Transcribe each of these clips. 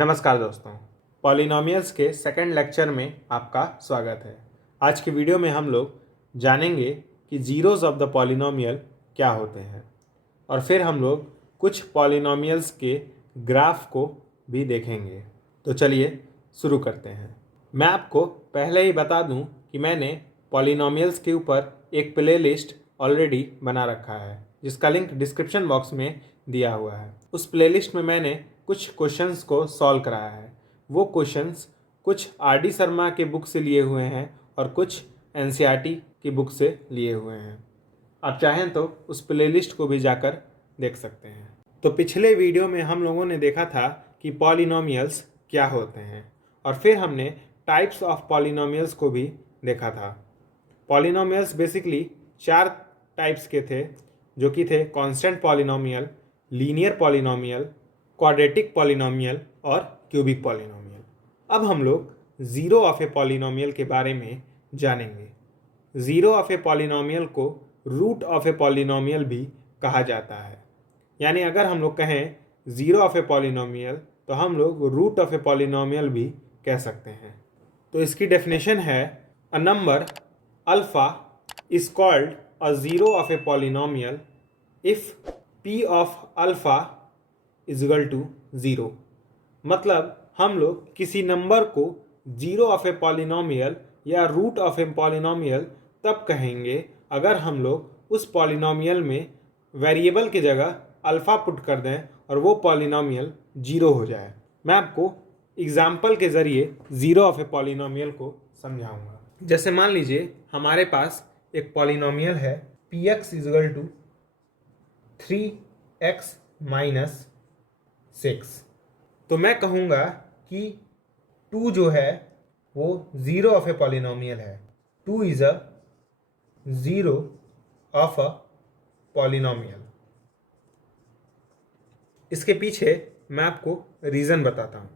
नमस्कार दोस्तों, पॉलिनोमियल्स के सेकंड लेक्चर में आपका स्वागत है। आज की वीडियो में हम लोग जानेंगे कि जीरोज़ ऑफ द पॉलिनोमियल क्या होते हैं और फिर हम लोग कुछ पॉलिनोमियल्स के ग्राफ को भी देखेंगे। तो चलिए शुरू करते हैं। मैं आपको पहले ही बता दूं कि मैंने पॉलिनोमियल्स के ऊपर एक प्लेलिस्ट ऑलरेडी बना रखा है जिसका लिंक डिस्क्रिप्शन बॉक्स में दिया हुआ है। उस प्लेलिस्ट में मैंने कुछ क्वेश्चंस को सॉल्व कराया है। वो क्वेश्चंस कुछ आर.डी. शर्मा के बुक से लिए हुए हैं और कुछ एन.सी.ई.आर.टी. की बुक से लिए हुए हैं। आप चाहें तो उस प्लेलिस्ट को भी जाकर देख सकते हैं। तो पिछले वीडियो में हम लोगों ने देखा था कि पॉलिनोमियल्स क्या होते हैं और फिर हमने टाइप्स ऑफ पॉलिनोमियल्स को भी देखा था। पॉलिनोमियल्स बेसिकली 4 टाइप्स के थे जो कि थे constant polynomial, linear polynomial, quadratic polynomial और क्यूबिक पॉलिनोमियल। अब हम लोग ज़ीरो ऑफ ए पॉलिनोमियल के बारे में जानेंगे। ज़ीरो ऑफ ए पॉलिनोमियल को रूट ऑफ ए पॉलिनोमियल भी कहा जाता है। यानी अगर हम लोग कहें ज़ीरो ऑफ ए पॉलिनोमियल तो हम लोग रूट ऑफ ए पॉलिनोमियल भी कह सकते हैं। तो इसकी डेफिनेशन है a number alpha is called a zero of a polynomial if P of alpha is equal to zero. मतलब हम लोग किसी नंबर को ज़ीरो ऑफ ए पॉलिनोमियल या रूट ऑफ ए पॉलिनोमियल तब कहेंगे अगर हम लोग उस पॉलिनोमियल में वेरिएबल की जगह अल्फ़ा पुट कर दें और वो पॉलिनोमियल ज़ीरो हो जाए। मैं आपको एग्जाम्पल के ज़रिए ज़ीरो ऑफ ए पॉलिनोमियल को समझाऊंगा। जैसे मान लीजिए हमारे पास एक पॉलिनोमियल है P X is equal to 3x minus 6। तो मैं कहूँगा कि 2 जो है वो ज़ीरो ऑफ ए पॉलिनोमियल है। 2 is a zero of a polynomial. इसके पीछे मैं आपको रीज़न बताता हूँ,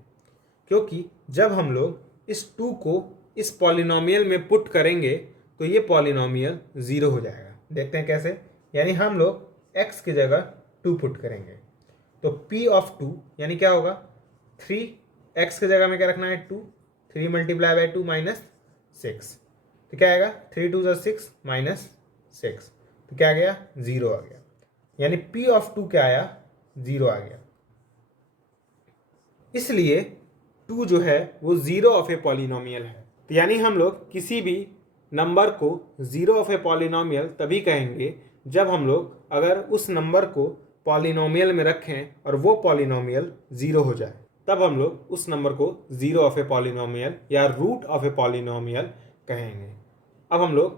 क्योंकि जब हम लोग इस 2 को इस पॉलिनोमियल में पुट करेंगे तो ये पॉलिनोमियल ज़ीरो हो जाएगा। देखते हैं कैसे। यानी हम लोग x की जगह 2 पुट करेंगे तो p ऑफ 2 यानी क्या होगा 3x की जगह में क्या रखना है 2, 3 मल्टीप्लाई बाई 2 माइनस 6। तो क्या आएगा 3 2 ज़ा 6 माइनस 6। तो क्या आ गया 0 आ गया। यानी p ऑफ 2 क्या आया 0 आ गया। इसलिए 2 जो है वो ज़ीरो ऑफ ए पॉलिनोमियल है। तो यानी हम लोग किसी भी नंबर को ज़ीरो ऑफ ए पॉलिनोमियल तभी कहेंगे जब हम लोग अगर उस नंबर को पॉलिनोमियल में रखें और वो पॉलिनोमियल ज़ीरो हो जाए, तब हम लोग उस नंबर को ज़ीरो ऑफ ए पॉलिनोमियल या रूट ऑफ ए पॉलिनोमियल कहेंगे। अब हम लोग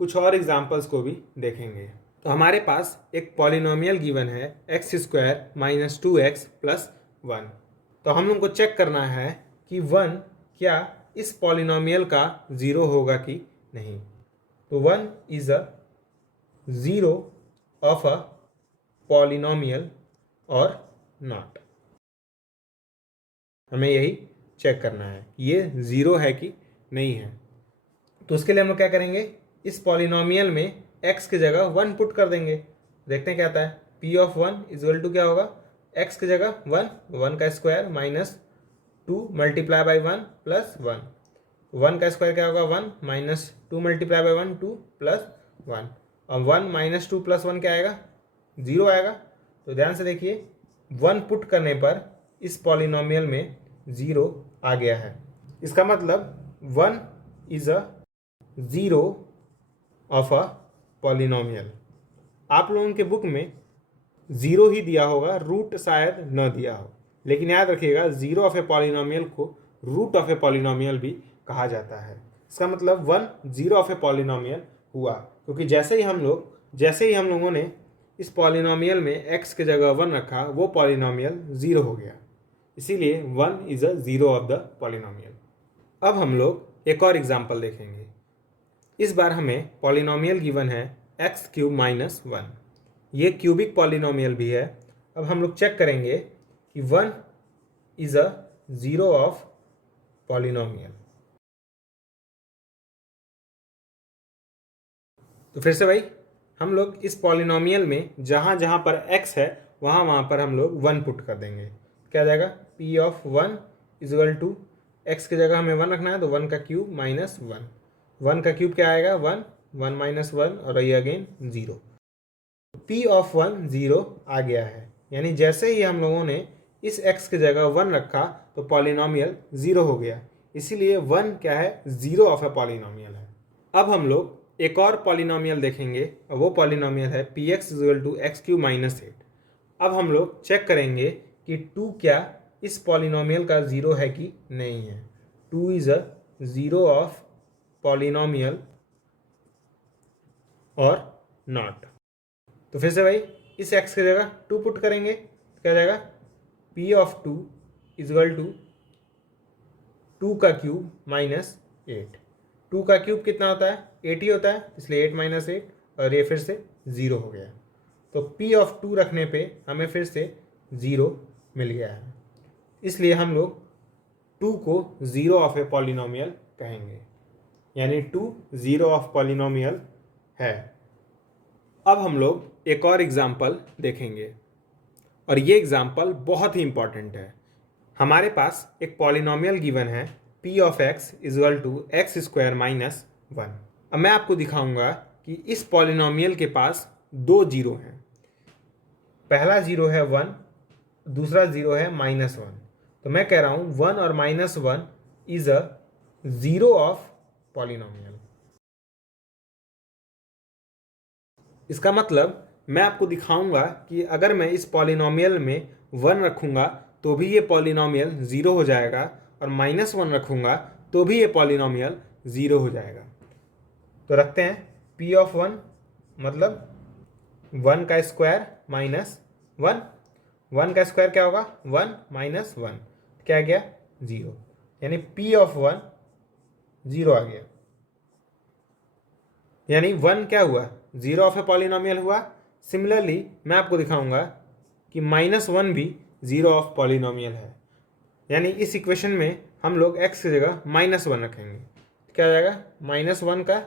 कुछ और एग्जाम्पल्स को भी देखेंगे। तो हमारे पास एक पॉलिनोमियल गिवन है x square minus 2x plus 1। तो हम लोग को चेक करना है कि 1 क्या इस पॉलिनोमियल का ज़ीरो होगा कि नहीं। तो 1 is a zero of a polynomial और नॉट। हमें यही चेक करना है ये ज़ीरो है कि नहीं है। तो उसके लिए हम लोग क्या करेंगे, इस पॉलिनोमियल में x की जगह 1 पुट कर देंगे। देखते हैं क्या आता है। p of 1 is equal to क्या होगा, x की जगह 1 का square minus 2 multiply by 1 plus 1। 1 का स्क्वायर क्या होगा 1 माइनस 2 मल्टीप्लाई बाई 1 2 प्लस 1। और 1 माइनस 2 प्लस 1 क्या आएगा 0 आएगा। तो ध्यान से देखिए 1 पुट करने पर इस पॉलिनोमियल में 0 आ गया है। इसका मतलब 1 is a zero of a polynomial. आप लोगों के बुक में ज़ीरो ही दिया होगा, रूट शायद न दिया हो, लेकिन याद रखिएगा ज़ीरो ऑफ ए पॉलिनोमियल को रूट ऑफ ए पॉलिनोमियल भी कहा जाता है। इसका मतलब 1 ज़ीरो ऑफ ए पॉलिनोमियल हुआ, क्योंकि जैसे ही हम लोगों ने इस पॉलिनोमियल में x की जगह 1 रखा वो पॉलिनोमियल ज़ीरो हो गया। इसीलिए 1 is a zero of the polynomial. अब हम लोग एक और एग्जाम्पल देखेंगे। इस बार हमें पॉलिनोमियल गिवन है एक्स क्यूब माइनस 1। ये क्यूबिक पॉलिनोमियल भी है। अब हम लोग चेक करेंगे कि 1 is a zero of polynomial. तो फिर से भाई हम लोग इस पॉलिनोमियल में जहाँ जहाँ पर x है वहाँ पर हम लोग 1 पुट कर देंगे। क्या आ जाएगा, p of 1 equal to x की जगह हमें 1 रखना है तो 1 का क्यूब माइनस 1, 1 का क्यूब क्या आएगा 1, 1 माइनस 1 और ये अगेन 0। पी ऑफ 1 0 आ गया है, यानी जैसे ही हम लोगों ने इस x की जगह 1 रखा तो पॉलिनॉमियल 0 हो गया, इसीलिए 1 क्या है, 0 ऑफ ए पॉलिनॉमियल है। अब हम लोग एक और पॉलिनॉमियल देखेंगे और वो पॉलिनॉमियल है P x equal to x cube minus 8। अब हम लोग चेक करेंगे कि 2 क्या इस पॉलिनॉमियल का 0 है कि नहीं है। 2 इज अ 0 ऑफ पॉलिनॉमियल और नॉट। तो फिर से भाई इस x की जगह 2 पुट करेंगे तो क्या जाएगा, p ऑफ 2 इजल टू 2 का क्यूब माइनस 8। 2 का क्यूब कितना होता है, 8 ही होता है, इसलिए 8 माइनस 8 और ये फिर से 0 हो गया। तो p ऑफ 2 रखने पे हमें फिर से 0 मिल गया है, इसलिए हम लोग 2 को 0 ऑफ ए पॉलिनॉमियल कहेंगे, यानी 2 0 ऑफ पॉलिनॉमियल है। अब हम लोग एक और एग्जाम्पल देखेंगे और ये एग्जाम्पल बहुत ही इंपॉर्टेंट है। हमारे पास एक पॉलिनॉमियल गिवन है p of x equal to x square minus 1। अब मैं आपको दिखाऊंगा कि इस पॉलिनॉमियल के पास 2 जीरो हैं। पहला जीरो है 1, दूसरा जीरो है माइनस 1। तो मैं कह रहा हूँ 1 और minus 1 is a 0 of polynomial. इसका मतलब मैं आपको दिखाऊंगा कि अगर मैं इस पॉलिनॉमियल में 1 रखूंगा तो भी ये पॉलिनॉमियल 0 हो जाएगा और माइनस 1 रखूंगा तो भी ये पॉलिनॉमियल 0 हो जाएगा। तो रखते हैं p ऑफ 1 मतलब 1 का स्क्वायर माइनस 1, 1 का स्क्वायर क्या होगा 1 माइनस 1, क्या गया 0, यानी p ऑफ 1 0 आ गया, यानी 1 क्या हुआ 0 ऑफ ए पॉलिनॉमियल हुआ। सिमिलरली मैं आपको दिखाऊंगा कि माइनस 1 भी 0 ऑफ पॉलिनॉमियल है, यानी इस इक्वेशन में हम लोग x की जगह माइनस 1 रखेंगे, क्या आ जाएगा माइनस 1 का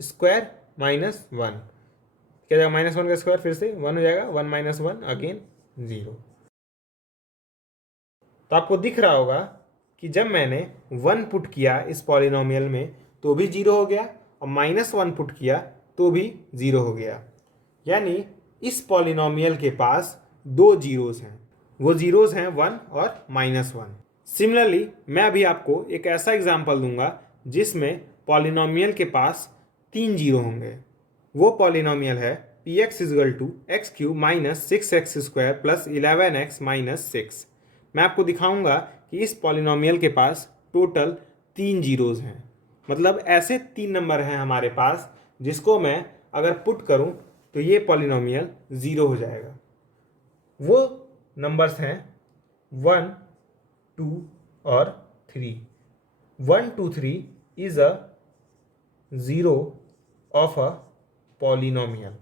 स्क्वायर माइनस 1, क्या जाएगा माइनस 1 का स्क्वायर फिर से 1 हो जाएगा, 1 माइनस 1 अगेन 0। तो आपको दिख रहा होगा कि जब मैंने 1 पुट किया इस पॉलिनॉमियल में तो भी 0 हो गया और माइनस 1 पुट किया तो भी 0 हो गया, यानी इस पॉलिनॉमियल के पास 2 जीरोस हैं, वो जीरोस हैं 1 और माइनस 1। सिमिलरली मैं अभी आपको एक ऐसा एग्जांपल दूंगा जिसमें पॉलिनॉमियल के पास 3 जीरो होंगे। वो पॉलिनॉमियल है P x equal to x cube minus 6x square plus 11x minus 6। मैं आपको दिखाऊंगा कि इस पॉलिनॉमियल के पास टोटल 3 जीरोस हैं, मतलब ऐसे 3 नंबर हैं हमारे पास जिसको मैं अगर पुट करूं तो ये पॉलिनॉमियल 0 हो जाएगा। वो नंबर्स हैं 1, 2 और 3। 1, 2, 3 is a 0 of a polynomial,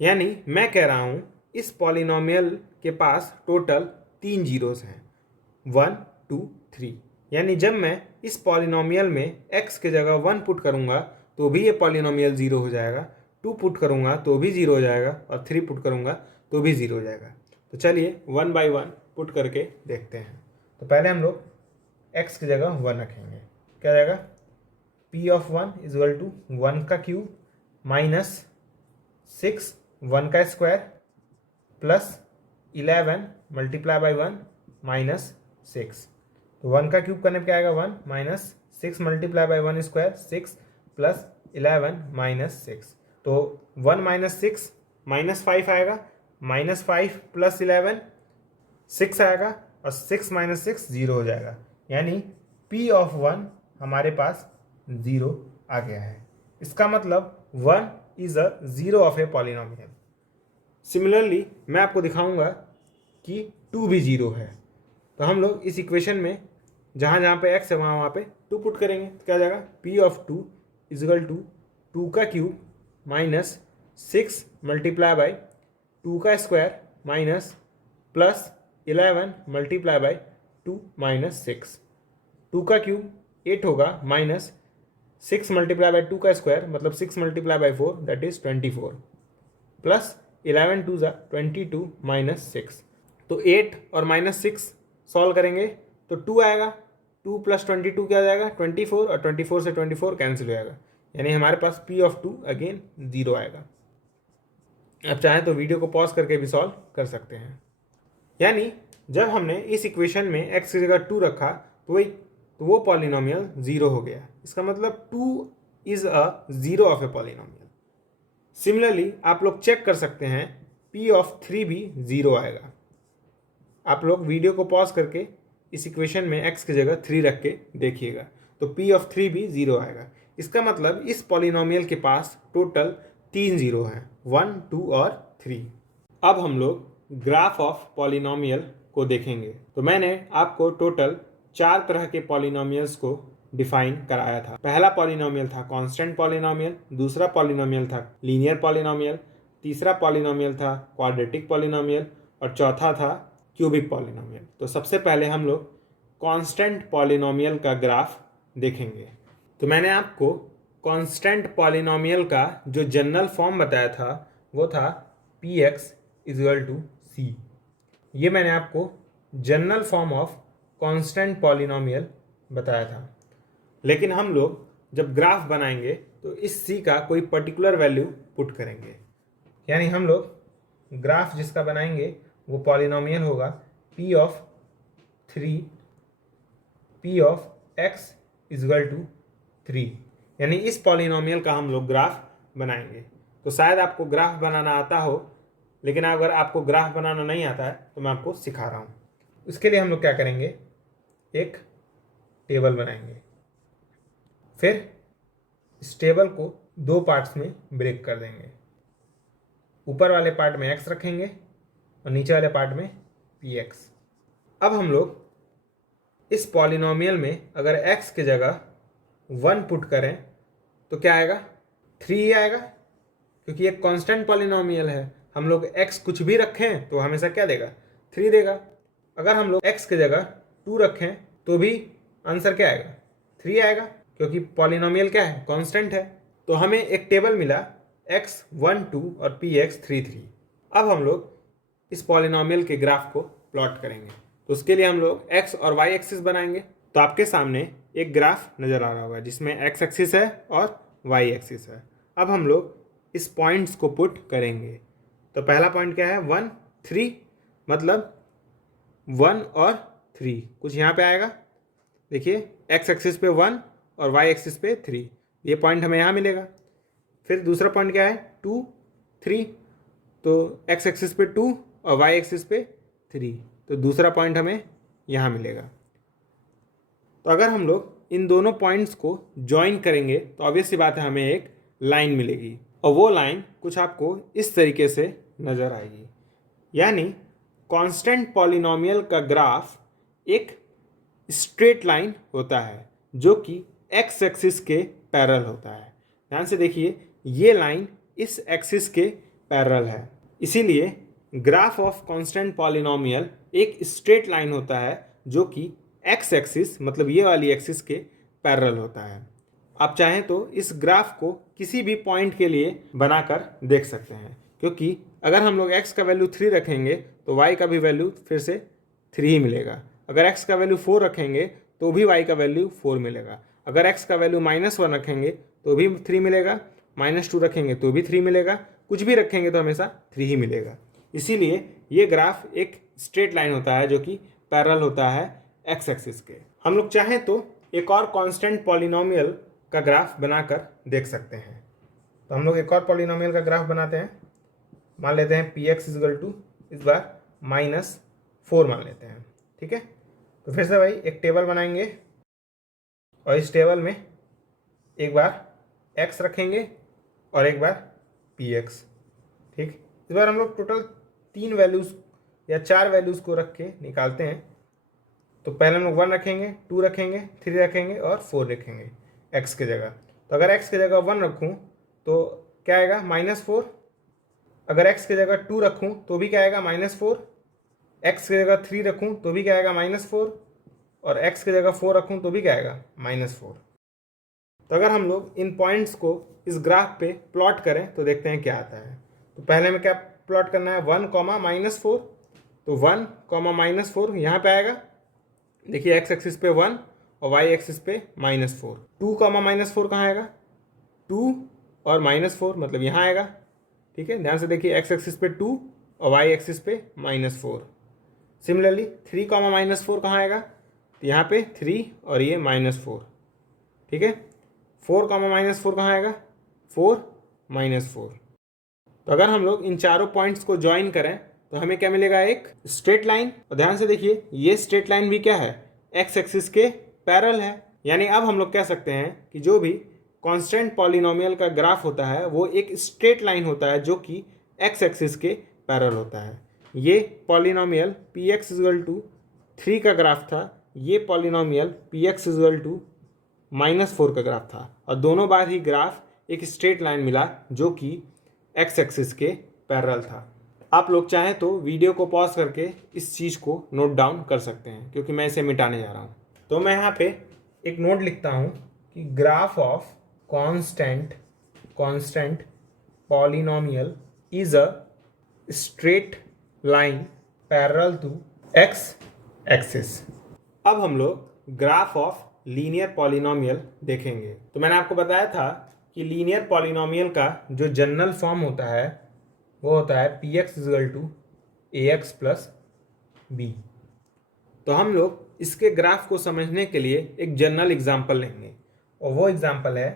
यानी मैं कह रहा हूं इस पॉलिनॉमियल के पास टोटल 3 जीरोस हैं 1, 2, 3, यानी जब मैं इस पॉलिनॉमियल में x की जगह 1 पुट करूंगा तो भी ये पॉलिनॉमियल 0 हो जाएगा, 2 पुट करूंगा तो भी 0 हो जाएगा और 3 पुट करूंगा तो भी 0 हो जाएगा। तो चलिए 1 बाय 1 पुट करके देखते हैं। तो पहले हम लोग x की जगह 1 रखेंगे, क्या जाएगा p ऑफ 1 इजल टू 1 का क्यूब माइनस 6, 1 का square plus 11 multiply by 1 minus 6। तो 1 का क्यूब करने पे क्या आएगा 1 minus 6 multiply by 1 square 6 plus 11 minus 6। तो 1 माइनस 6 माइनस 5 आएगा, माइनस 5 प्लस 11 6 आएगा और 6 माइनस 6 0 हो जाएगा, यानी p ऑफ 1 हमारे पास 0 आ गया है। इसका मतलब 1 is a 0 of A polynomial. Similarly मैं आपको दिखाऊंगा कि 2 भी 0 है। तो हम लोग इस इक्वेशन में जहाँ जहाँ पे x है वहाँ वहाँ पे 2 पुट करेंगे तो क्या जाएगा p ऑफ 2 इजल टू 2 का क्यूब माइनस 6 मल्टीप्लाई बाई 2 का square minus plus 11 multiply by 2 minus 6। 2 का क्यूब 8 होगा माइनस 6 मल्टीप्लाई बाई 2 का स्क्वायर मतलब 6 multiply by 4 that is 24 plus 11 two ज़ा 22 माइनस 6। तो 8 और माइनस 6 सॉल्व करेंगे तो 2 आएगा। 2 प्लस 22 क्या आ जाएगा 24, और 24 से 24 कैंसिल हो जाएगा, यानी हमारे पास P ऑफ 2 अगेन 0 आएगा। अब चाहें तो वीडियो को पॉज करके भी सॉल्व कर सकते हैं। यानी जब हमने इस इक्वेशन में x की जगह 2 रखा तो वो पॉलिनोमियल 0 हो गया। इसका मतलब 2 is a zero of a polynomial. Similarly आप लोग चेक कर सकते हैं P ऑफ 3 भी 0 आएगा। आप लोग वीडियो को पॉज करके इस इक्वेशन में x की जगह 3 रख के देखिएगा, तो P ऑफ 3 भी 0 आएगा। इसका मतलब इस पॉलिनोमियल के पास टोटल 3 जीरो हैं, 1, 2 और 3। अब हम लोग ग्राफ ऑफ पॉलिनोमियल को देखेंगे। तो मैंने आपको टोटल 4 तरह के पॉलिनोमियल्स को डिफाइन कराया था। पहला पॉलिनोमियल था कांस्टेंट पॉलिनोमियल, दूसरा पॉलिनोमियल था लीनियर पॉलिनोमियल, तीसरा पॉलिनोमियल था क्वाड्रेटिक पॉलिनोमियल, और चौथा था क्यूबिक पॉलिनोमियल। तो सबसे पहले हम लोग कांस्टेंट पॉलिनोमियल का ग्राफ देखेंगे। तो मैंने आपको कांस्टेंट पॉलिनोमियल का जो जनरल फॉर्म बताया था वो था px इक्वल टू c। ये मैंने आपको general form of constant polynomial बताया था। लेकिन हम लोग जब ग्राफ बनाएंगे तो इस c का कोई पर्टिकुलर वैल्यू पुट करेंगे, यानी हम लोग ग्राफ जिसका बनाएंगे वो पॉलिनोमियल होगा p of 3, p of x equal to 3, यानी इस पॉलिनोमियल का हम लोग ग्राफ बनाएंगे। तो शायद आपको ग्राफ बनाना आता हो, लेकिन अगर आपको ग्राफ बनाना नहीं आता है तो मैं आपको सिखा रहा हूँ। उसके लिए हम लोग क्या करेंगे, एक टेबल बनाएंगे, फिर इस टेबल को 2 पार्ट्स में ब्रेक कर देंगे। ऊपर वाले पार्ट में x रखेंगे और नीचे वाले पार्ट में px। अब हम लोग इस पॉलिनोमियल में अगर x की जगह 1 पुट करें तो क्या आएगा, 3 ही आएगा, क्योंकि एक कांस्टेंट पॉलिनोमियल है। हम लोग x कुछ भी रखें तो हमेशा क्या देगा, 3 देगा। अगर हम लोग x की जगह 2 रखें तो भी आंसर क्या आएगा, 3 आएगा, क्योंकि पॉलिनोमियल क्या है, कांस्टेंट है। तो हमें एक टेबल मिला x 1, 2 और px 3, 3। अब हम लोग इस पॉलिनोमियल के ग्राफ को प्लॉट करेंगे। तो उसके लिए हम लोग x और y एक्सिस बनाएंगे। तो आपके सामने एक ग्राफ नज़र आ रहा होगा जिसमें x एक्सिस है और y एक्सिस है। अब हम लोग इस पॉइंट्स को पुट करेंगे। तो पहला पॉइंट क्या है, 1, 3, मतलब 1 और 3 कुछ यहाँ पे आएगा। देखिए x एक्सिस पे 1 और y एक्सिस पे 3, ये पॉइंट हमें यहाँ मिलेगा। फिर दूसरा पॉइंट क्या है, 2, 3, तो x एक्सिस पे 2 और y एक्सिस पे 3, तो दूसरा पॉइंट हमें यहाँ मिलेगा। तो अगर हम लोग इन दोनों पॉइंट्स को ज्वाइन करेंगे तो ऑब्वियस सी बात है हमें एक लाइन मिलेगी, और वो लाइन कुछ आपको इस तरीके से नज़र आएगी। यानी कांस्टेंट पॉलिनोमियल का ग्राफ एक स्ट्रेट लाइन होता है जो कि x एक्सिस के पैरेलल होता है। ध्यान से देखिए, ये लाइन इस एक्सिस के पैरेलल है, इसीलिए ग्राफ ऑफ कांस्टेंट पॉलिनोमियल एक स्ट्रेट लाइन होता है जो कि x एक्सिस मतलब ये वाली एक्सिस के पैरेलल होता है। आप चाहें तो इस ग्राफ को किसी भी पॉइंट के लिए बनाकर देख सकते हैं, क्योंकि अगर हम लोग x का वैल्यू 3 रखेंगे तो y का भी वैल्यू फिर से 3 ही मिलेगा। अगर x का वैल्यू 4 रखेंगे तो भी y का वैल्यू 4 मिलेगा। अगर x का वैल्यू -1 रखेंगे तो भी 3 मिलेगा, -2 रखेंगे तो भी 3 मिलेगा, कुछ भी रखेंगे तो हमेशा 3 ही मिलेगा। इसीलिए ये ग्राफ एक स्ट्रेट लाइन होता है जो कि पैरेलल होता है x एक्सिस के। हम लोग चाहें तो एक और कांस्टेंट पॉलिनोमियल का ग्राफ बनाकर देख सकते हैं। तो हम लोग एक और पॉलिनोमियल का ग्राफ बनाते हैं। मान लेते हैं px इक्वल टू इस बार -4 मान लेते हैं, ठीक है। तो फिर से भाई एक टेबल बनाएंगे और इस टेबल में एक बार x रखेंगे और एक बार px, ठीक। इस बार हम लोग टोटल 3 वैल्यूज़ या 4 वैल्यूज़ को रख के निकालते हैं। तो पहले हम लोग 1 रखेंगे, 2 रखेंगे, 3 रखेंगे और 4 रखेंगे x की जगह। तो अगर x की जगह 1 रखूँ तो क्या आएगा, -4। अगर x की जगह 2 रखूँ तो भी क्या आएगा, -4। x की जगह 3 रखूँ तो भी क्या आएगा, -4, और x की जगह 4 रखूँ तो भी क्या आएगा, -4। तो अगर हम लोग इन पॉइंट्स को इस ग्राफ पे प्लॉट करें तो देखते हैं क्या आता है। तो पहले मैं क्या प्लॉट करना है 1, -4, तो 1, -4 यहाँ पे आएगा। देखिए एक्स एक्सिस पे 1 और वाई एक्सिस पे -4। 2, -4 कहाँ आएगा? 2 और -4 मतलब यहाँ आएगा। ठीक है, ध्यान से देखिए एक्स एक्सिस पे 2 और वाई एक्सिस पे -4। सिमिलरली 3, -4 कहाँ आएगा? तो यहाँ पे 3 और ये -4। ठीक है, 4, -4 कहाँ आएगा? 4, -4। तो अगर हम लोग इन चारों पॉइंट्स को ज्वाइन करें तो हमें क्या मिलेगा? एक स्ट्रेट लाइन। और ध्यान से देखिए ये स्ट्रेट लाइन भी क्या है? एक्स एक्सिस के पैरेलल है। यानी अब हम लोग कह सकते हैं कि जो भी कांस्टेंट पॉलिनोमियल का ग्राफ होता है वो एक स्ट्रेट लाइन होता है जो कि एक्स एक्सिस के पैरेलल होता है। ये polynomial p x equal to 3 का ग्राफ था, ये polynomial p x equal to -4 का ग्राफ था, और दोनों बार ही ग्राफ एक स्ट्रेट लाइन मिला जो कि एक्स एक्सिस के पैरेलल था। आप लोग चाहें तो वीडियो को पॉज करके इस चीज़ को नोट डाउन कर सकते हैं क्योंकि मैं इसे मिटाने जा रहा हूँ। तो मैं यहाँ पे एक नोट लिखता हूँ कि graph of constant polynomial is a straight line parallel to x axis. अब हम लोग ग्राफ ऑफ लीनियर पॉलिनोमियल देखेंगे। तो मैंने आपको बताया था कि लीनियर पॉलिनोमियल का जो जनरल फॉर्म होता है वो होता है P x equal to A x plus b. तो हम लोग इसके ग्राफ को समझने के लिए एक जनरल एग्जाम्पल लेंगे और वो एग्जाम्पल है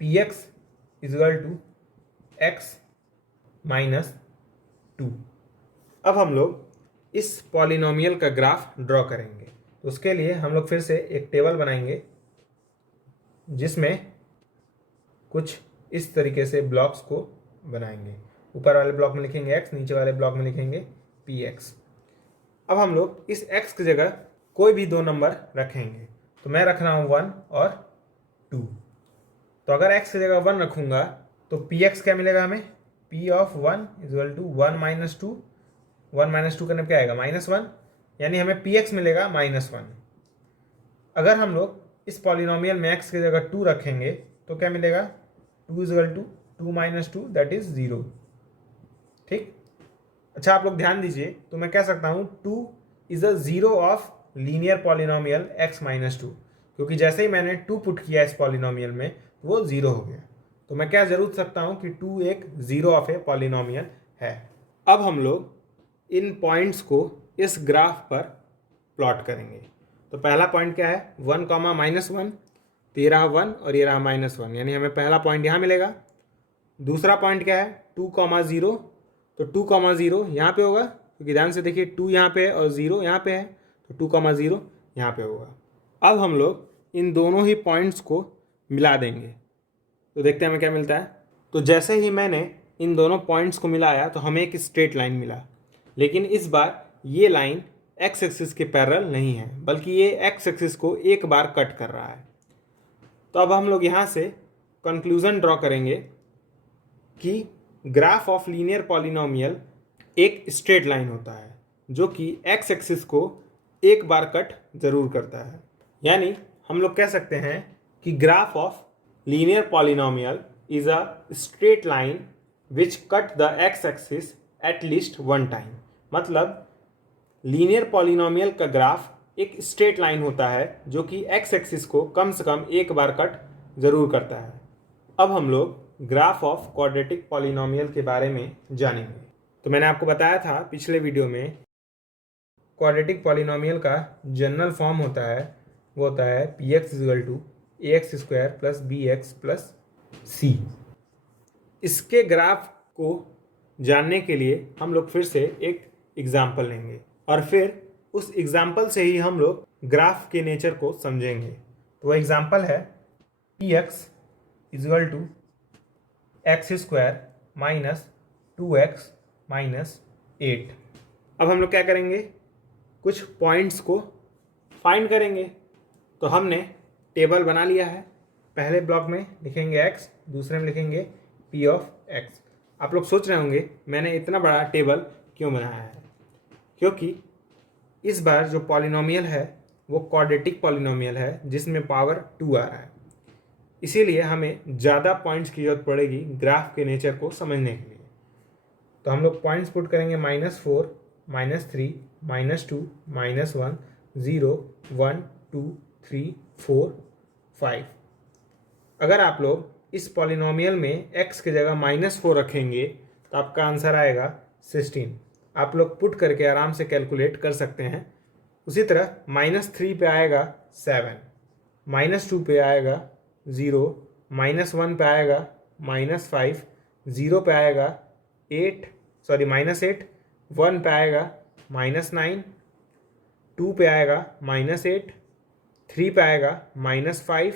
P x equal to x -2। अब हम लोग इस पॉलिनोमियल का ग्राफ ड्रॉ करेंगे। तो उसके लिए हम लोग फिर से एक टेबल बनाएंगे जिसमें कुछ इस तरीके से ब्लॉक्स को बनाएंगे। ऊपर वाले ब्लॉक में लिखेंगे x, नीचे वाले ब्लॉक में लिखेंगे px। अब हम लोग इस x की जगह कोई भी 2 नंबर रखेंगे। तो मैं रख रहा हूँ 1 और 2। तो अगर x की जगह 1 रखूँगा तो px क्या मिलेगा हमें? p of 1 equal to 1 - 2। 1 - 2 करने पर क्या आएगा? -1, यानी हमें px मिलेगा -1। अगर हम लोग इस पॉलिनोमियल में x की जगह 2 रखेंगे तो क्या मिलेगा? 2 इजल टू 2 - 2 दैट इज 0। ठीक, अच्छा आप लोग ध्यान दीजिए। तो मैं कह सकता हूँ 2 is a 0 of linear polynomial x -2, क्योंकि जैसे ही मैंने 2 पुट किया इस पॉलिनोमियल में तो वो 0 हो गया। तो मैं क्या जरूर सकता हूँ कि 2 एक 0 ऑफ ए पॉलिनोमियल है। अब हम लोग इन पॉइंट्स को इस ग्राफ पर प्लॉट करेंगे। तो पहला पॉइंट क्या है? 1, -1। तो ये रहा 1 और ये रहा -1, यानी हमें पहला पॉइंट यहाँ मिलेगा। दूसरा पॉइंट क्या है? 2, 0। तो 2, 0 यहाँ पे होगा, क्योंकि ध्यान से देखिए 2 यहाँ पे है और 0 यहाँ पे है, तो 2, 0 यहाँ पे होगा। अब हम लोग इन दोनों ही पॉइंट्स को मिला देंगे तो देखते हैं हमें क्या मिलता है। तो जैसे ही मैंने इन दोनों पॉइंट्स को मिलाया तो हमें एक स्ट्रेट लाइन मिला, लेकिन इस बार ये लाइन एक्स एक्सिस के पैरेलल नहीं है, बल्कि ये एक्स एक्सिस को एक बार कट कर रहा है। तो अब हम लोग यहाँ से कंक्लूजन ड्रॉ करेंगे कि ग्राफ ऑफ लीनियर पॉलिनोमियल एक स्ट्रेट लाइन होता है जो कि एक्स एक्सिस को एक बार कट जरूर करता है। यानी हम लोग कह सकते हैं कि graph of linear polynomial is a straight line which cut the x axis at least 1 time. मतलब लीनियर पॉलिनोमियल का ग्राफ एक स्ट्रेट लाइन होता है जो कि एक्स एक्सिस को कम से कम एक बार कट जरूर करता है। अब हम लोग ग्राफ ऑफ क्वाड्रेटिक पॉलिनोमियल के बारे में जानेंगे। तो मैंने आपको बताया था पिछले वीडियो में क्वाड्रेटिक पॉलिनोमियल का जनरल फॉर्म होता है वो होता है P x equal to A X square plus B X plus C. इसके ग्राफ को जानने के लिए हम लोग फिर से एक एग्जाम्पल लेंगे और फिर उस एग्जाम्पल से ही हम लोग ग्राफ के नेचर को समझेंगे। तो वो एग्जाम्पल है P x equal to x square -2x -8। अब हम लोग क्या करेंगे? कुछ पॉइंट्स को फाइंड करेंगे। तो हमने टेबल बना लिया है। पहले ब्लॉक में लिखेंगे x, दूसरे में लिखेंगे p ऑफ x। आप लोग सोच रहे होंगे मैंने इतना बड़ा टेबल क्यों बनाया है? क्योंकि इस बार जो पॉलिनोमियल है वो क्वाड्रेटिक पॉलिनोमियल है जिसमें पावर 2 आ रहा है, इसीलिए हमें ज़्यादा पॉइंट्स की जरूरत पड़ेगी ग्राफ के नेचर को समझने के लिए। तो हम लोग पॉइंट्स पुट करेंगे -4, -3, -2, -1, 0, 1, 2, 3, 4, 5। अगर आप लोग इस पॉलिनोमियल में x की जगह -4 रखेंगे तो आपका आंसर आएगा 16। आप लोग पुट करके आराम से कैलकुलेट कर सकते हैं। उसी तरह -3 पे आएगा 7, -2 पे आएगा 0, -1 पे आएगा -5, 0 पे आएगा 8, सॉरी -8, 1 पे आएगा -9, 2 पे आएगा -8, 3 पे आएगा -5,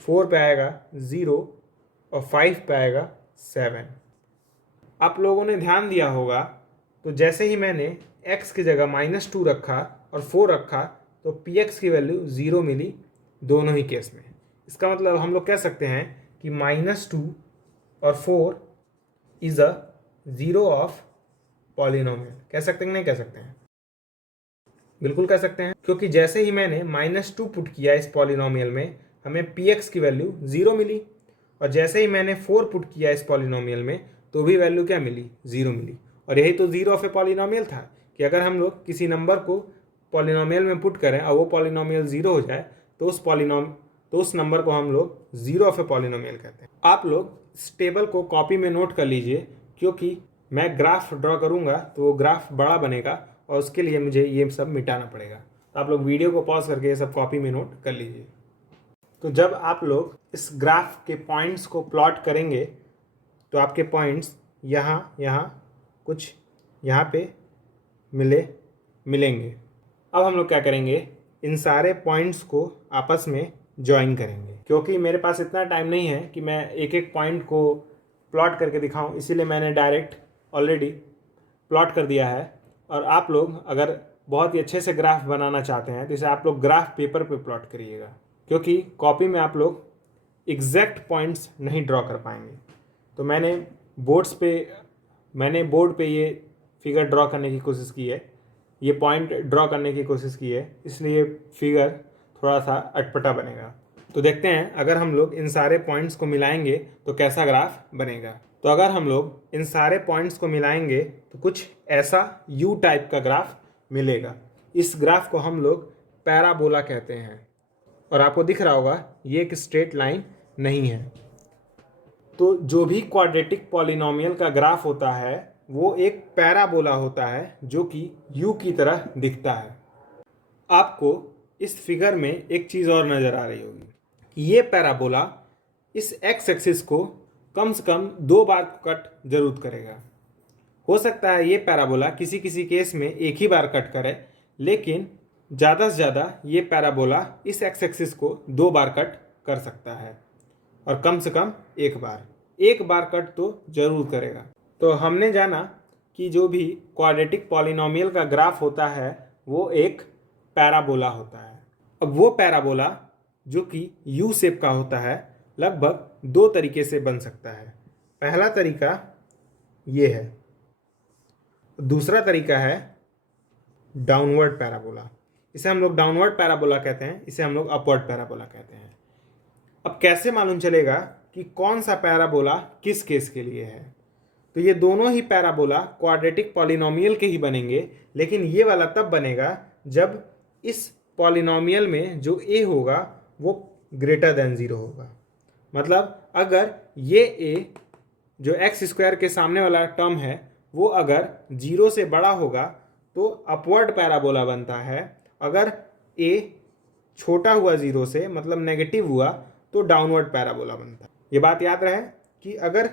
4 पे आएगा 0 और 5 पे आएगा 7। आप लोगों ने ध्यान दिया होगा तो जैसे ही मैंने x की जगह -2 रखा और 4 रखा तो px की वैल्यू 0 मिली दोनों ही केस में। इसका मतलब हम लोग कह सकते हैं कि -2 और 4 is a zero of polynomial. कह सकते हैं कि नहीं कह सकते हैं? बिल्कुल कह सकते हैं, क्योंकि जैसे ही मैंने -2 पुट किया इस पॉलिनोमियल में हमें px की वैल्यू 0 मिली, और जैसे ही मैंने 4 पुट किया इस पॉलिनोमियल में तो भी वैल्यू क्या मिली? 0 मिली। और यही तो जीरो ऑफ ए पॉलिनोमियल था कि अगर हम लोग किसी नंबर को पॉलिनोमियल में पुट करें और वो पॉलिनोमियल 0 हो जाए तो उस नंबर को हम लोग जीरो ऑफ ए पॉलिनोमियल कहते हैं। आप लोग इस टेबल को कॉपी में नोट कर लीजिए, क्योंकि मैं ग्राफ ड्रॉ करूंगा तो वो ग्राफ बड़ा बनेगा और उसके लिए मुझे ये सब मिटाना पड़ेगा। तो आप लोग वीडियो को पॉज करके ये सब कॉपी में नोट कर लीजिए। तो जब आप लोग इस ग्राफ के पॉइंट्स को प्लॉट करेंगे तो आपके पॉइंट्स यहाँ कुछ यहाँ पे मिलेंगे। अब हम लोग क्या करेंगे, इन सारे पॉइंट्स को आपस में ज्वाइन करेंगे। क्योंकि मेरे पास इतना टाइम नहीं है कि मैं एक एक पॉइंट को प्लॉट करके दिखाऊं, इसीलिए मैंने डायरेक्ट ऑलरेडी प्लॉट कर दिया है। और आप लोग अगर बहुत ही अच्छे से ग्राफ बनाना चाहते हैं तो इसे आप लोग ग्राफ पेपर पे प्लॉट करिएगा, क्योंकि कॉपी में आप लोग एग्जैक्ट पॉइंट्स नहीं ड्रॉ कर पाएंगे। तो मैंने बोर्ड पे ये फिगर ड्रॉ करने की कोशिश की है, ये पॉइंट ड्रॉ करने की कोशिश की है, इसलिए फिगर थोड़ा सा अटपटा बनेगा। तो देखते हैं अगर हम लोग इन सारे पॉइंट्स को मिलाएंगे तो कैसा ग्राफ बनेगा। तो अगर हम लोग इन सारे पॉइंट्स को मिलाएंगे तो कुछ ऐसा यू टाइप का ग्राफ मिलेगा। इस ग्राफ को हम लोग पैराबोला कहते हैं, और आपको दिख रहा होगा ये एक स्ट्रेट लाइन नहीं है। तो जो भी क्वाड्रेटिक पॉलिनोमियल का ग्राफ होता है वो एक पैराबोला होता है जो कि यू की तरह दिखता है। आपको इस फिगर में एक चीज़ और नज़र आ रही होगी कि ये पैराबोला इस एक्स एक्सिस को कम से कम 2 बार कट जरूर करेगा। हो सकता है ये पैराबोला किसी किसी केस में एक ही बार कट करे, लेकिन ज़्यादा से ज़्यादा ये पैराबोला इस एक्स एक्सिस को 2 बार कट कर सकता है, और कम से कम एक बार कट तो जरूर करेगा। तो हमने जाना कि जो भी क्वाड्रेटिक पॉलिनोमियल का ग्राफ होता है वो एक पैराबोला होता है। अब वो पैराबोला जो कि यू शेप का होता है लगभग 2 तरीके से बन सकता है। पहला तरीका ये है, दूसरा तरीका है डाउनवर्ड पैराबोला। इसे हम लोग डाउनवर्ड पैराबोला कहते हैं, इसे हम लोग अपवर्ड पैराबोला कहते हैं। अब कैसे मालूम चलेगा कि कौन सा पैराबोला किस केस के लिए है? तो ये दोनों ही पैराबोला क्वाड्रेटिक पॉलिनोमियल के ही बनेंगे, लेकिन ये वाला तब बनेगा जब इस पॉलिनोमियल में जो a होगा वो ग्रेटर देन 0 होगा। मतलब अगर ये a जो एक्स स्क्वायर के सामने वाला टर्म है वो अगर 0 से बड़ा होगा तो अपवर्ड पैराबोला बनता है। अगर a छोटा हुआ 0 से, मतलब नेगेटिव हुआ, तो डाउनवर्ड पैराबोला बनता है। ये बात याद रहे कि अगर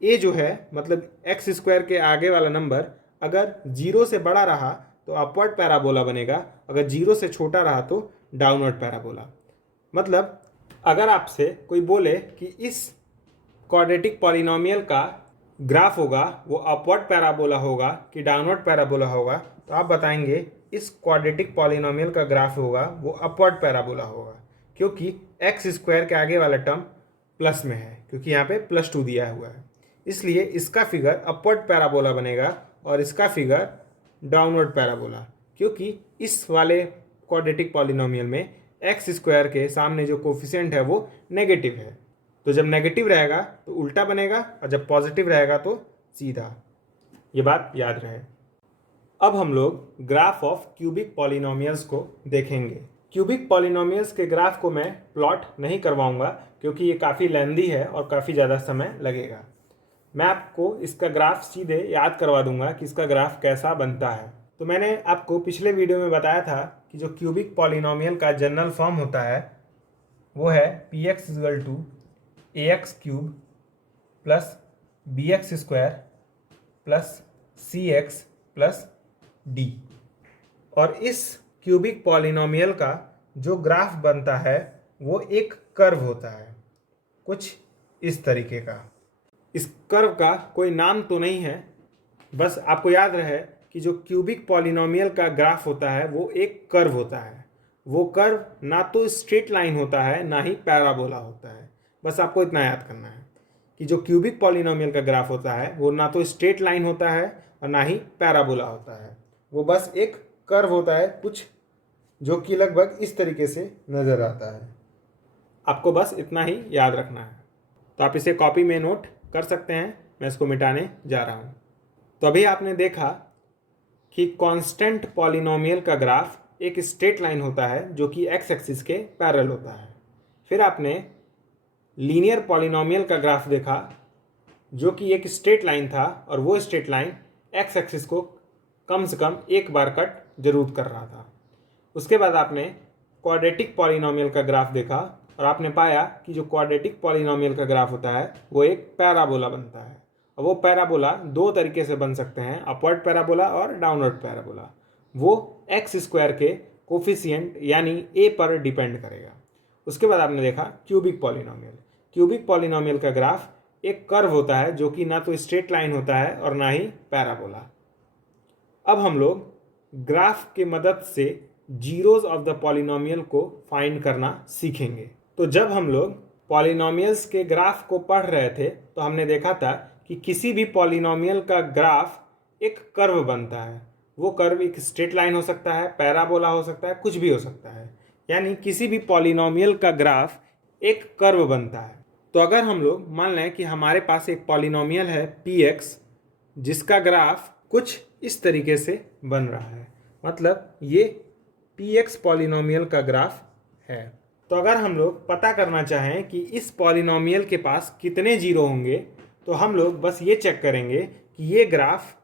a जो है मतलब एक्स स्क्वायर के आगे वाला नंबर अगर 0 से बड़ा रहा तो अपवर्ड पैराबोला बनेगा, अगर 0 से छोटा रहा तो डाउनवर्ड पैराबोला। मतलब अगर आपसे कोई बोले कि इस क्वाड्रेटिक पॉलिनोमियल का ग्राफ होगा वो अपवर्ड पैराबोला होगा कि डाउनवर्ड पैराबोला होगा, तो आप बताएंगे इस क्वाड्रेटिक पॉलिनोमियल का ग्राफ होगा वो अपवर्ड पैराबोला होगा, क्योंकि एक्स स्क्वायर के आगे वाला टर्म प्लस में है, क्योंकि यहाँ पे +2 दिया हुआ है, इसलिए इसका फिगर अपवर्ड पैराबोला बनेगा और इसका फिगर डाउनवर्ड पैराबोला, क्योंकि इस वाले क्वाड्रेटिक पॉलिनोमियल में एक्स स्क्वायर के सामने जो कोफिशिएंट है वो नेगेटिव है। तो जब नेगेटिव रहेगा तो उल्टा बनेगा और जब पॉजिटिव रहेगा तो सीधा। ये बात याद रहे। अब हम लोग ग्राफ ऑफ क्यूबिक पॉलिनोमियल्स को देखेंगे। क्यूबिक पॉलिनोमियल्स के ग्राफ को मैं प्लॉट नहीं करवाऊंगा क्योंकि ये काफ़ी लेंदी है और काफ़ी ज़्यादा समय लगेगा। मैं आपको इसका ग्राफ सीधे याद करवा दूंगा कि इसका ग्राफ कैसा बनता है। तो मैंने आपको पिछले वीडियो में बताया था कि जो क्यूबिक पॉलिनोमियल का जनरल फॉर्म होता है वो है P x equal to A x cube plus B x square plus c x plus d. और इस क्यूबिक पॉलिनोमियल का जो ग्राफ बनता है वो एक कर्व होता है, कुछ इस तरीके का। इस कर्व का कोई नाम तो नहीं है, बस आपको याद रहे कि जो क्यूबिक पॉलिनोमियल का ग्राफ होता है वो एक कर्व होता है। वो कर्व ना तो स्ट्रेट लाइन होता है ना ही पैराबोला होता है। बस आपको इतना याद करना है कि जो क्यूबिक पॉलिनोमियल का ग्राफ होता है वो ना तो स्ट्रेट लाइन होता है और ना ही पैराबोला होता है। वो बस एक कर्व होता है, कुछ जो कि लगभग इस तरीके से नज़र आता है। आपको बस इतना ही याद रखना है। तो आप इसे कॉपी में नोट कर सकते हैं, मैं इसको मिटाने जा रहा हूँ। तो अभी आपने देखा कि कांस्टेंट पॉलिनोमियल का ग्राफ एक स्ट्रेट लाइन होता है जो कि एक्स एक्सिस के पैरेलल होता है। फिर आपने लीनियर पॉलिनोमियल का ग्राफ देखा जो कि एक स्ट्रेट लाइन था और वो स्ट्रेट लाइन एक्स एक्सिस को कम से कम एक बार कट जरूर कर रहा था। उसके बाद आपने क्वाड्रेटिक पॉलिनोमियल का ग्राफ देखा और आपने पाया कि जो क्वाड्रेटिक पॉलिनोमियल का ग्राफ होता है वो एक पैराबोला बनता है। और वो पैराबोला दो तरीके से बन सकते हैं, अपवर्ड पैराबोला और डाउनवर्ड पैराबोला। वो एक्स स्क्वायर के कोफिशिएंट यानी ए पर डिपेंड करेगा। उसके बाद आपने देखा क्यूबिक पॉलिनोमियल। क्यूबिक पॉलिनोमियल का ग्राफ एक कर्व होता है जो कि ना तो स्ट्रेट लाइन होता है और ना ही पैराबोला। अब हम लोग ग्राफ के मदद से जीरोज ऑफ द पॉलिनोमियल को फाइंड करना सीखेंगे। तो जब हम लोग पॉलिनोमियल्स के ग्राफ को पढ़ रहे थे तो हमने देखा था कि किसी भी पॉलिनोमियल का ग्राफ एक कर्व बनता है। वो कर्व एक स्ट्रेट लाइन हो सकता है, पैराबोला हो सकता है, कुछ भी हो सकता है। यानी किसी भी पॉलिनोमियल का ग्राफ एक कर्व बनता है। तो अगर हम लोग मान लें कि हमारे पास एक पॉलिनोमियल है पी एक्स जिसका ग्राफ कुछ इस तरीके से बन रहा है, मतलब ये पी एक्स पॉलिनोमियल का ग्राफ है। तो अगर हम लोग पता करना चाहें कि इस पॉलिनोमियल के पास कितने जीरो होंगे तो हम लोग बस ये चेक करेंगे कि ये ग्राफ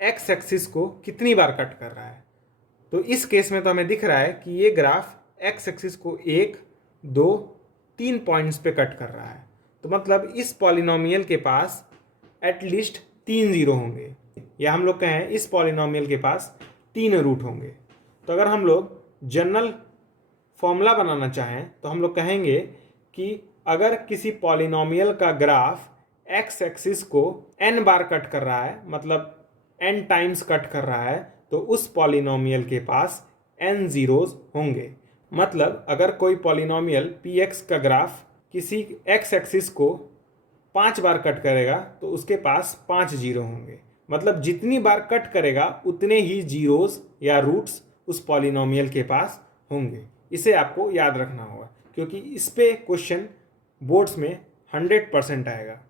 एक्स एक्सिस को कितनी बार कट कर रहा है। तो इस केस में तो हमें दिख रहा है कि ये ग्राफ एक्स एक्सिस को 1, 2, 3 पॉइंट्स पे कट कर रहा है। तो मतलब इस पॉलिनोमियल के पास एटलीस्ट 3 जीरो होंगे, या हम लोग कहें इस पॉलिनोमियल के पास 3 रूट होंगे। तो अगर हम लोग जनरल फॉर्मूला बनाना चाहें तो हम लोग कहेंगे कि अगर किसी पॉलिनोमियल का ग्राफ एक्स एक्सिस को n बार कट कर रहा है, मतलब n टाइम्स कट कर रहा है, तो उस पॉलिनोमियल के पास n जीरोज होंगे। मतलब अगर कोई पॉलिनोमियल px का ग्राफ किसी x एक्सिस को 5 बार कट करेगा तो उसके पास 5 जीरो होंगे। मतलब जितनी बार कट करेगा उतने ही जीरोस या रूट्स उस पॉलिनोमियल के पास होंगे। इसे आपको याद रखना होगा क्योंकि इस पे क्वेश्चन बोर्ड्स में 100% आएगा।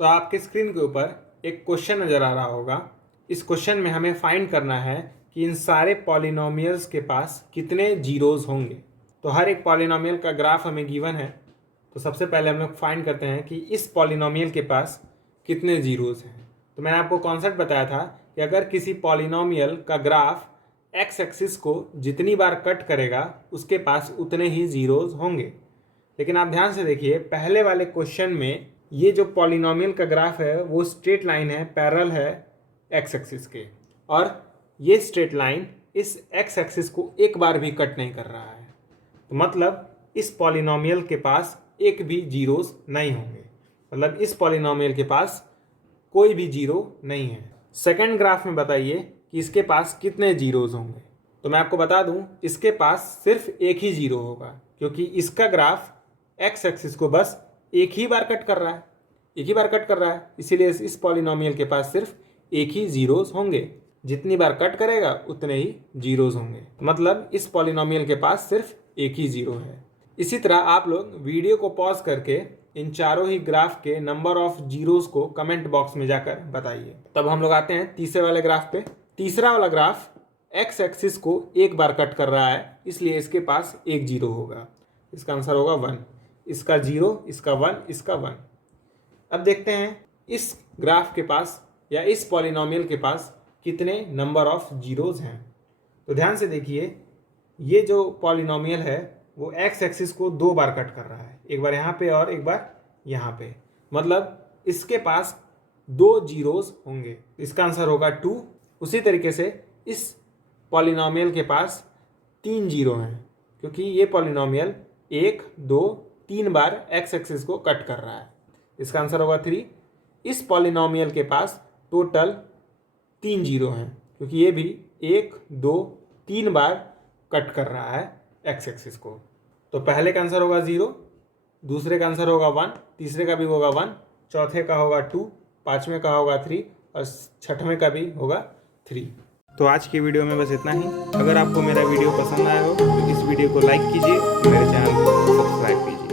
तो आपके स्क्रीन के ऊपर एक क्वेश्चन नज़र आ रहा होगा। इस क्वेश्चन में हमें फाइंड करना है कि इन सारे पॉलिनोमियल्स के पास कितने जीरोज होंगे। तो हर एक पॉलिनोमियल का ग्राफ हमें गिवन है। तो सबसे पहले हम लोग फाइंड करते हैं कि इस पॉलिनोमियल के पास कितने जीरोज हैं। तो मैंने आपको कॉन्सेप्ट बताया था कि अगर किसी पॉलिनोमियल का ग्राफ एक्स एक्सिस को जितनी बार कट करेगा उसके पास उतने ही जीरोज होंगे। लेकिन आप ध्यान से देखिए, पहले वाले क्वेश्चन में ये जो पॉलिनोमियल का ग्राफ है वो स्ट्रेट लाइन है, पैरेलल है एक्स एक्सिस के, और ये स्ट्रेट लाइन इस एक्स एक्सिस को एक बार भी कट नहीं कर रहा है। तो मतलब इस पॉलिनोमियल के पास एक भी जीरोस नहीं होंगे, मतलब इस पॉलिनोमियल के पास कोई भी जीरो नहीं है। सेकंड ग्राफ में बताइए कि इसके पास कितने जीरोस होंगे। तो मैं आपको बता दूं, इसके पास सिर्फ एक ही जीरो होगा क्योंकि इसका ग्राफ एक्स एक्सिस को बस एक ही बार कट कर रहा है, एक ही बार कट कर रहा है, इसीलिए इस पॉलिनोमियल के पास सिर्फ एक ही जीरोस होंगे। जितनी बार कट करेगा उतने ही जीरोस होंगे, मतलब इस पॉलिनोमियल के पास सिर्फ एक ही जीरो है। इसी तरह आप लोग वीडियो को पॉज करके इन चारों ही ग्राफ के नंबर ऑफ जीरोस को कमेंट बॉक्स में जाकर बताइए। तब हम लोग आते हैं तीसरे वाले ग्राफ पे। तीसरा वाला ग्राफ एक्स एक्सिस को एक बार कट कर रहा है, इसलिए इसके पास एक जीरो होगा। इसका आंसर होगा 1। इसका 0, इसका 1, इसका 1। अब देखते हैं इस ग्राफ के पास या इस पॉलिनोमियल के पास कितने नंबर ऑफ जीरोज हैं। तो ध्यान से देखिए, ये जो पॉलिनोमियल है वो एक्स एक्सिस को 2 बार कट कर रहा है, एक बार यहाँ पे और एक बार यहाँ पे। मतलब इसके पास 2 जीरोज होंगे, इसका आंसर होगा 2। उसी तरीके से इस पॉलिनोमियल के पास 3 जीरो हैं, क्योंकि ये पॉलिनोमियल 1, 2, 3 बार एक्स एक्सिस को कट कर रहा है। इसका आंसर होगा 3। इस पॉलिनोमियल के पास टोटल 3 जीरो हैं, क्योंकि ये भी 1, 2, 3 बार कट कर रहा है एक्स एक्सिस को। तो पहले का आंसर होगा 0, दूसरे का आंसर होगा 1, तीसरे का भी होगा 1, चौथे का होगा 2, पाँचवें का होगा 3 और छठवें का भी होगा 3। तो आज की वीडियो में बस इतना ही। अगर आपको मेरा वीडियो पसंद आया हो तो इस वीडियो को लाइक कीजिए, मेरे चैनल को सब्सक्राइब कीजिए।